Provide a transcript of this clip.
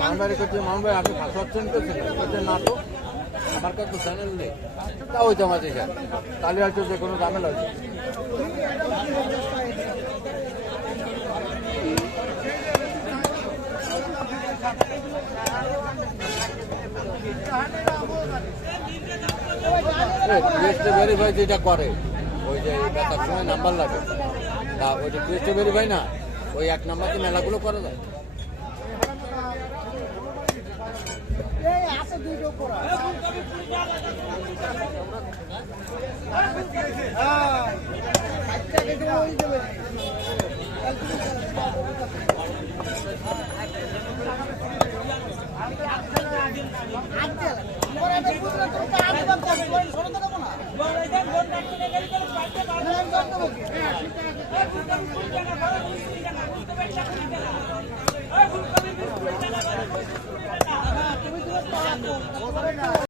মানবাড়ি করছে মানবাড়ি আপনি ফাঁসাচ্ছেন করছেন না তো আমার কাছে তো চ্যানেল নেই তা ওই জমাতে যায় তাহলে হয়তো যে কোনো ঝামেলা হচ্ছে ভেরিফাই যেটা করে ওই যে ব্যথার সময় নাম্বার লাগে তা ওই যে টুয়েস্টে ভেরিফাই না ওই এক নাম্বারকে মেলাগুলো করা যায়